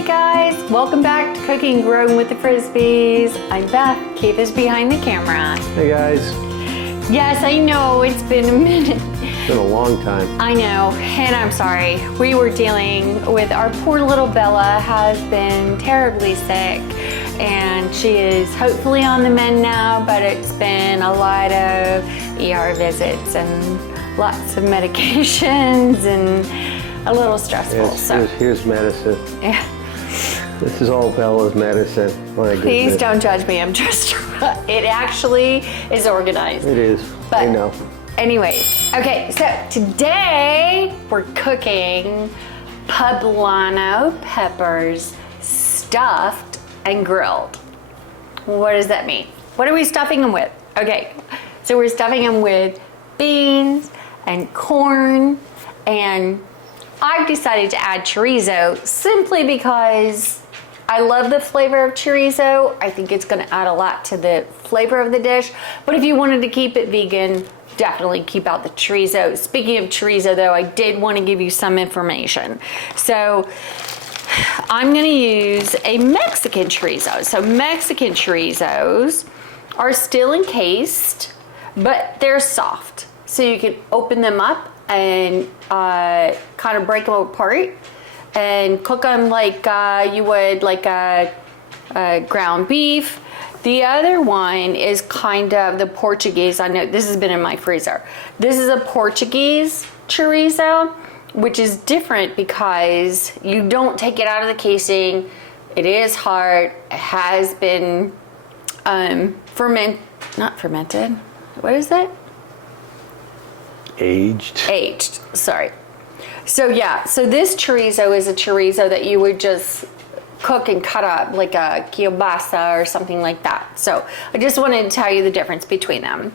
Hey guys, welcome back to Cooking Growing with the Frisbys. I'm Beth, Kate is behind the camera. Hey guys. Yes, I know, it's been a minute. It's been a long time. I know, and I'm sorry. We were dealing with our poor little Bella has been terribly sick, and she is hopefully on the mend now, but it's been a lot of ER visits and lots of medications and a little stressful. Yes, here's medicine. Yeah. This is all Bella's medicine. Please don't judge me. I'm just, it actually is organized. It is, but I know. Anyways, okay, so today we're cooking poblano peppers stuffed and grilled. What does that mean? What are we stuffing them with? Okay, so we're stuffing them with beans and corn, and I've decided to add chorizo simply because I love the flavor of chorizo. I think it's gonna add a lot to the flavor of the dish, but if you wanted to keep it vegan, definitely keep out the chorizo. Speaking of chorizo though, I did want to give you some information. So I'm gonna use a Mexican chorizo. So Mexican chorizos are still encased, but they're soft. So you can open them up and kind of break them apart and cook them like you would like a ground beef. The other one is kind of the Portuguese. I know this has been in my freezer. This is a Portuguese chorizo, which is different because you don't take it out of the casing. It is hard. It has been not fermented. What is it? Aged, sorry. So yeah, so this chorizo is a chorizo that you would just cook and cut up like a kielbasa or something like that. So I just wanted to tell you the difference between them.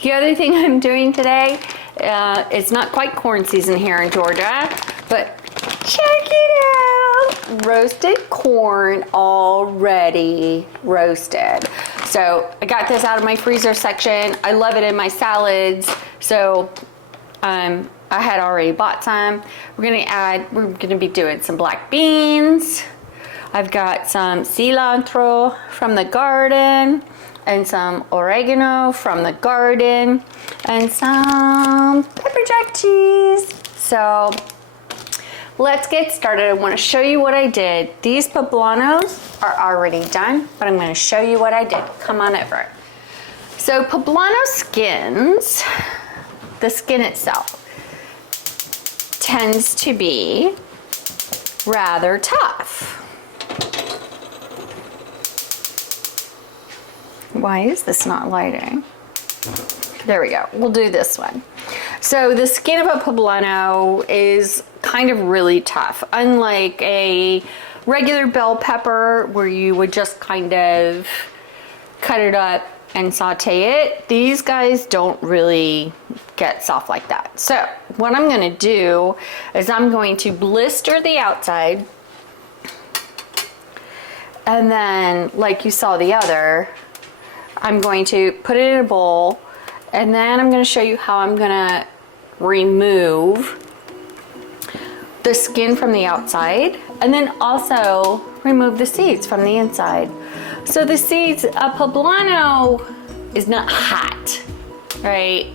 The other thing I'm doing today, it's not quite corn season here in Georgia, but check it out. Roasted corn already roasted. So I got this out of my freezer section. I love it in my salads. So I had already bought some. We're gonna be doing some black beans. I've got some cilantro from the garden and some oregano from the garden and some pepper jack cheese. So let's get started. I want to show you what I did. These poblanos are already done, but I'm going to show you what I did. Come on over. So poblano skins, the skin itself tends to be rather tough. Why is this not lighting? There we go. We'll do this one. So the skin of a poblano is kind of really tough. Unlike a regular bell pepper where you would just kind of cut it up and saute it, these guys don't really get soft like that. So what I'm going to do is I'm going to blister the outside, and then like you saw the other, I'm going to put it in a bowl, and then I'm going to show you how I'm going to remove the skin from the outside, and then also remove the seeds from the inside. So the seeds, a poblano is not hot, right?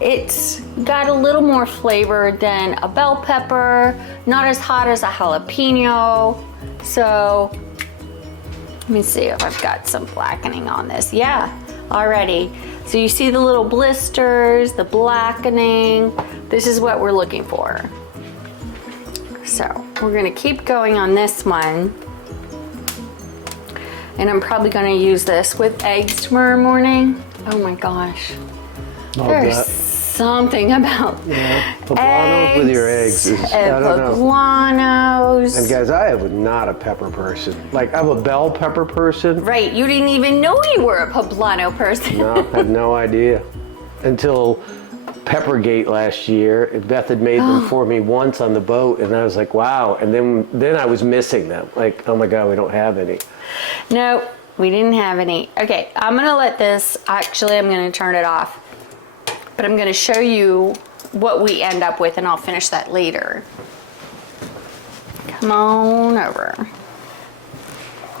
It's got a little more flavor than a bell pepper, not as hot as a jalapeno. So let me see if I've got some blackening on this. Yeah, already. So you see the little blisters, the blackening. This is what we're looking for. So we're gonna keep going on this one. And I'm probably gonna use this with eggs tomorrow morning. Oh my gosh. There's something about poblanos with your eggs. And poblanos. And guys, I am not a pepper person. Like, I'm a bell pepper person. Right, you didn't even know you were a poblano person. No, I had no idea. Until Peppergate last year. Beth had made them for me once on the boat, and I was like, wow. And then I was missing them. Like, oh my God, we don't have any. No, we didn't have any. Okay, I'm gonna let this, actually I'm gonna turn it off. But I'm gonna show you what we end up with, and I'll finish that later. Come on over.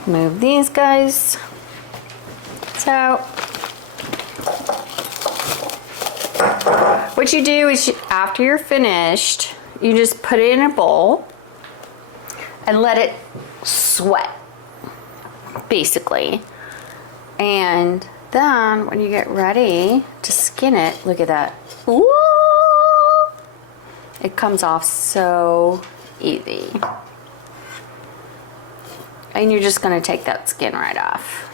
Move these guys. So, what you do is after you're finished, you just put it in a bowl and let it sweat, basically. And then when you get ready to skin it, look at that. Ooh! It comes off so easy. And you're just gonna take that skin right off.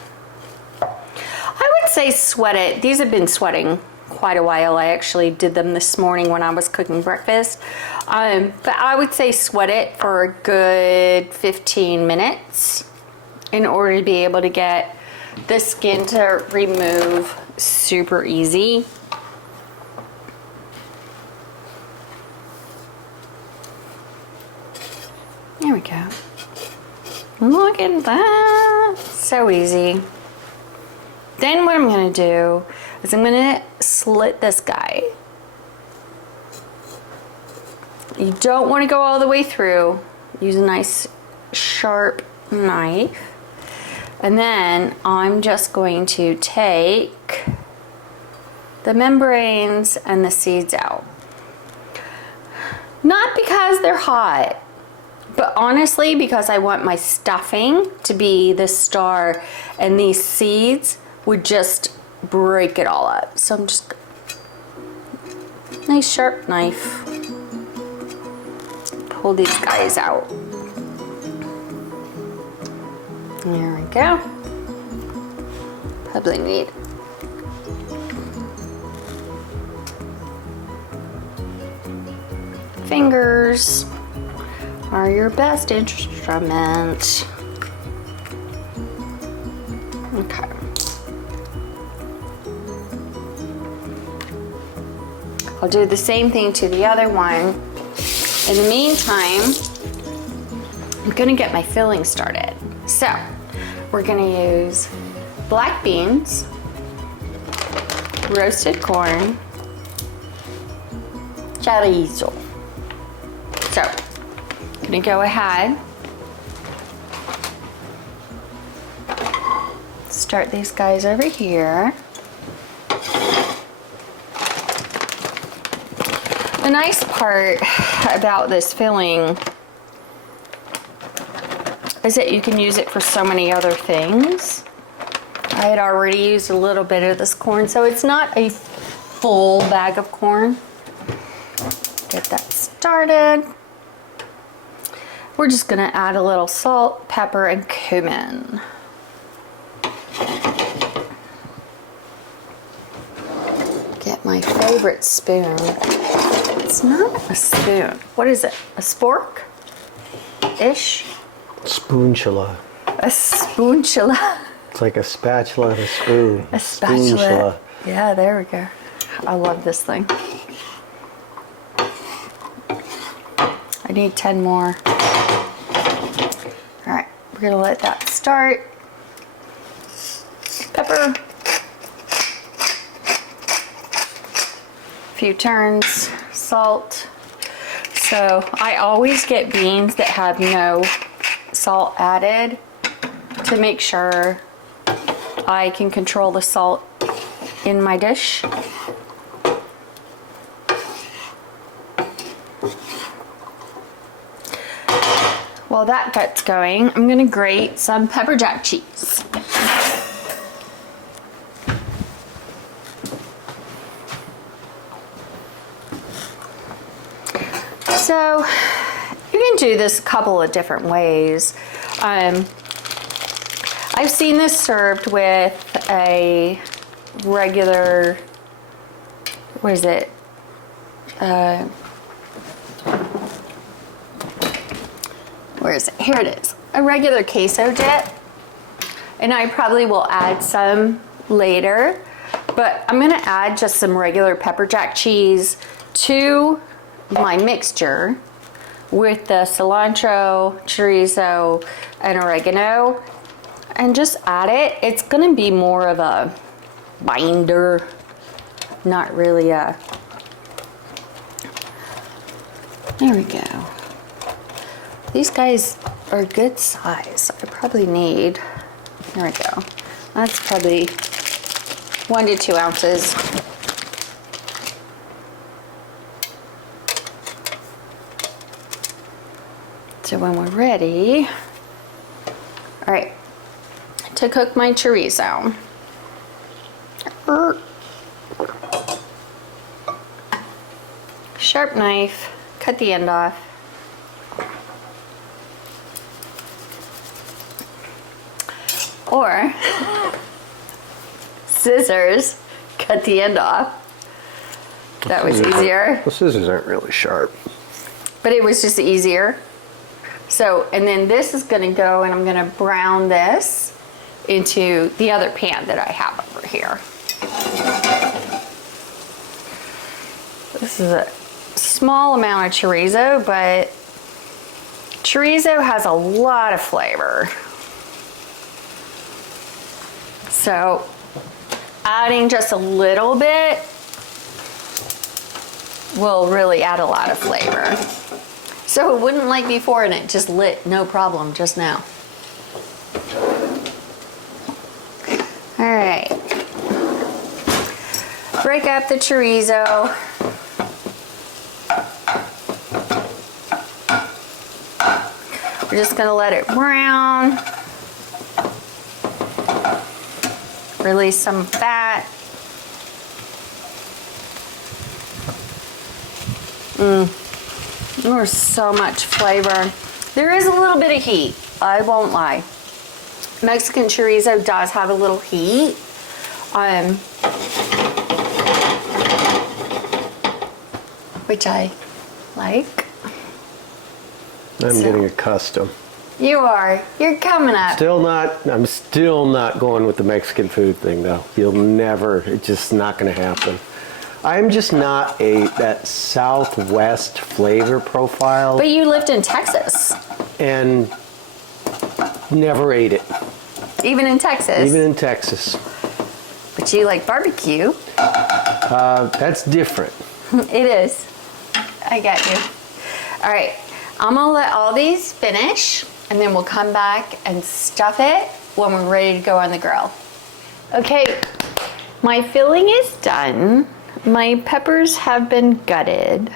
I would say sweat it. These have been sweating quite a while. I actually did them this morning when I was cooking breakfast. But I would say sweat it for a good 15 minutes in order to be able to get the skin to remove super easy. There we go. Look at that. So easy. Then what I'm gonna do is I'm gonna slit this guy. You don't want to go all the way through. Use a nice sharp knife. And then I'm just going to take the membranes and the seeds out. Not because they're hot, but honestly because I want my stuffing to be the star, and these seeds would just break it all up. So I'm just, nice sharp knife. Pull these guys out. There we go. Probably need fingers are your best instrument. Okay. I'll do the same thing to the other one. In the meantime, I'm gonna get my filling started. So, we're gonna use black beans, roasted corn, chorizo. So, I'm gonna go ahead, start these guys over here. The nice part about this filling is that you can use it for so many other things. I had already used a little bit of this corn, so it's not a full bag of corn. Get that started. We're just gonna add a little salt, pepper, and cumin. Get my favorite spoon. It's not a spoon. What is it? A spork-ish? Spoonchula. A spoonchula. It's like a spatula and a spoon. A spatula. Yeah, there we go. I love this thing. I need 10 more. All right, we're gonna let that start. Pepper. Few turns, salt. So I always get beans that have no salt added to make sure I can control the salt in my dish. While that gets going, I'm gonna grate some pepper jack cheese. So you can do this a couple of different ways. I've seen this served with a regular, what is it? Where is it? Here it is. A regular queso dip. And I probably will add some later, but I'm gonna add just some regular pepper jack cheese to my mixture with the cilantro, chorizo, and oregano, and just add it. It's gonna be more of a binder, not really a, there we go. These guys are a good size. I probably need, there we go. That's probably 1 to 2 ounces. So when we're ready, all right, to cook my chorizo. Sharp knife, cut the end off. Or scissors, cut the end off. That was easier. The scissors aren't really sharp. But it was just easier. So, and then this is gonna go, and I'm gonna brown this into the other pan that I have over here. This is a small amount of chorizo, but chorizo has a lot of flavor. So, adding just a little bit will really add a lot of flavor. So it wouldn't like before, and it just lit, no problem, just now. All right. Break up the chorizo. We're just gonna let it brown. Release some fat. There's so much flavor. There is a little bit of heat, I won't lie. Mexican chorizo does have a little heat. Which I like. I'm getting accustomed. You are. You're coming up. I'm still not going with the Mexican food thing though. You'll never, it's just not gonna happen. I'm just not that Southwest flavor profile. But you lived in Texas. And never ate it. Even in Texas? Even in Texas. But you like barbecue. That's different. It is. I get you. All right, I'm gonna let all these finish, and then we'll come back and stuff it when we're ready to go on the grill. Okay, my filling is done. My peppers have been gutted,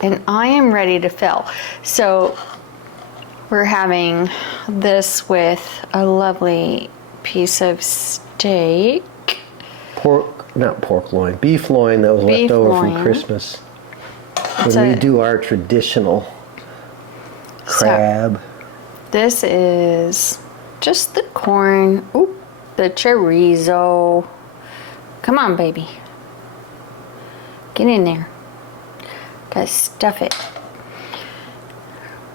and I am ready to fill. So we're having this with a lovely piece of steak. Not pork loin, beef loin that was left over from Christmas. When we do our traditional crab. So, this is just the corn, the chorizo. Come on, baby. Get in there. Gotta stuff it.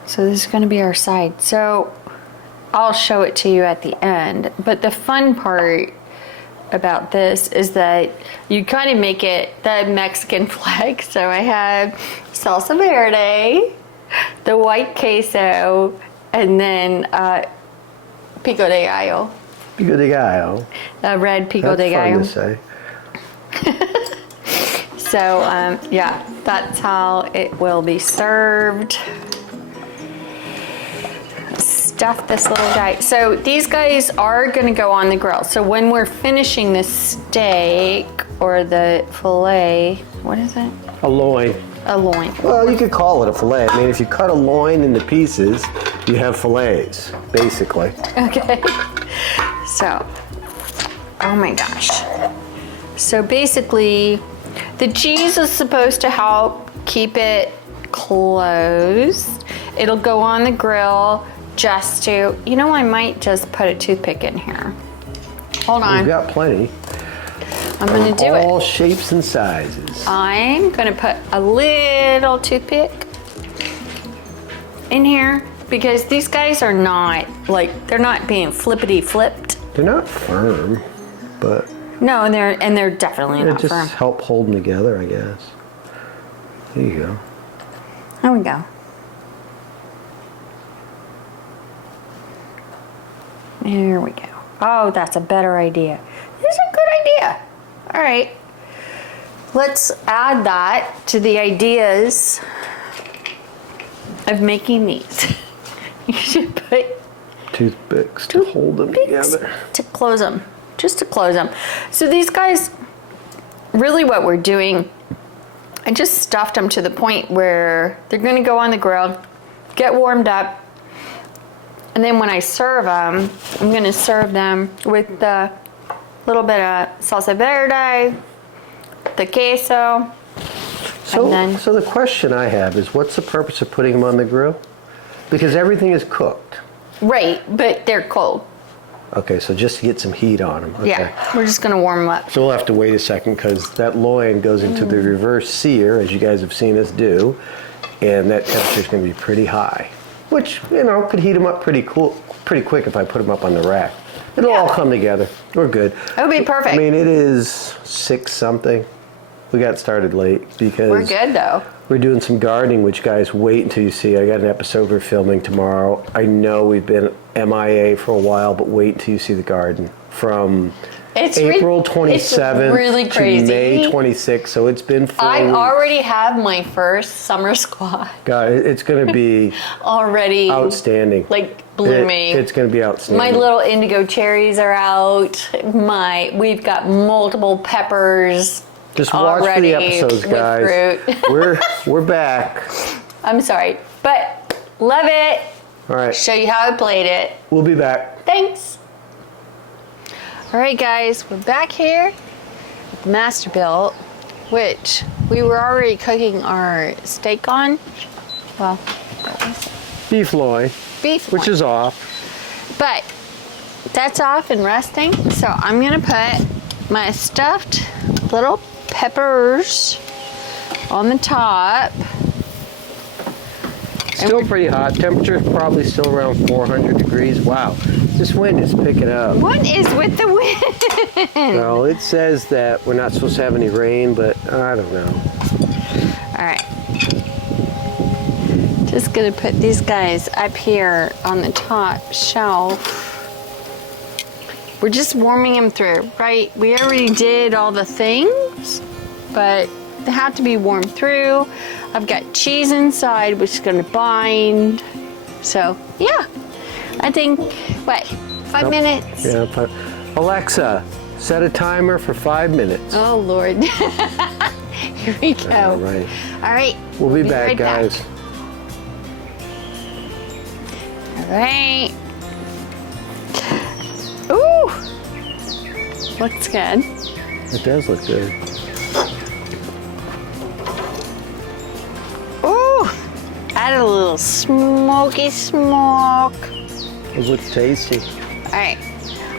So this is gonna be our side. So I'll show it to you at the end. But the fun part about this is that you kind of make it the Mexican flag. So I have salsa verde, the white queso, and then pico de gallo. Pico de gallo. Red pico de gallo. That's fun to say. So yeah, that's how it will be served. Stuff this little guy. So these guys are gonna go on the grill. So when we're finishing the steak or the filet, what is it? A loin. A loin. Well, you could call it a fillet. I mean, if you cut a loin into pieces, you have fillets, basically. Okay. So, oh my gosh. So basically, the cheese is supposed to help keep it closed. It'll go on the grill just to, you know, I might just put a toothpick in here. Hold on. We've got plenty. I'm gonna do it. All shapes and sizes. I'm gonna put a little toothpick in here because these guys are not, like, they're not being flippity flipped. They're not firm, but no, and they're definitely not just firm. help hold them together, I guess. There you go. There we go. There we go. Oh, that's a better idea. This is a good idea. All right. Let's add that to the ideas of making these. You should put Toothpicks to hold them together. to close them, just to close them. So these guys, really what we're doing, I just stuffed them to the point where they're gonna go on the grill, get warmed up, and then when I serve them, I'm gonna serve them with a little bit of salsa verde, the queso, and then... So the question I have is, what's the purpose of putting them on the grill? Because everything is cooked. Right, but they're cold. Okay, so just to get some heat on them. Okay. Yeah, we're just gonna warm them up. So we'll have to wait a second because that loin goes into the reverse sear, as you guys have seen us do, and that temperature is going to be pretty high, which, you know, could heat them up pretty quick if I put them up on the rack. It'll all come together. We're good. It'll be perfect. I mean, it is 6 something. We got started late because We're good though. we're doing some gardening, which, guys, wait until you see. I got an episode we're filming tomorrow. I know we've been MIA for a while, but wait until you see the garden. From April 27th really to crazy. May 26th, so it's been 4 I weeks. already have my first summer squash God, it's going to be already outstanding. like blooming. It's going to be outstanding. My little indigo cherries are out. We've got multiple peppers. Just watch for the already episodes, with guys. fruit. We're back. I'm sorry, but love it. All right, Show you how I played it. we'll be back. Thanks. All right, guys, we're back here at the Masterbuilt, which we were already cooking our steak on. Well, Beef loin, beef, which loin. is off. But that's off and resting. So I'm gonna put my stuffed little peppers on the top. Still pretty hot. Temperature is probably still around 400 degrees. Wow, this wind is picking up. What is with the wind? Well, it says that we're not supposed to have any rain, but I don't know. All right. Just gonna put these guys up here on the top shelf. We're just warming them through, right? We already did all the things, but they have to be warmed through. I've got cheese inside, which is gonna bind. So, yeah. I think, what, 5 minutes? Yeah, but Alexa, set a timer for 5 minutes. Oh, Lord. Here we go. All right. All right. We'll be back, right guys. All right. Ooh. Looks good. It does look good. Ooh. Add a little smoky smoke. It looks tasty. All right.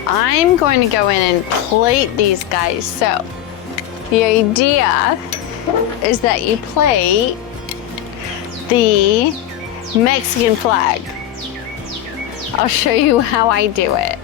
I'm going to go in and plate these guys. So the idea is that you plate the Mexican flag. I'll show you how I do it.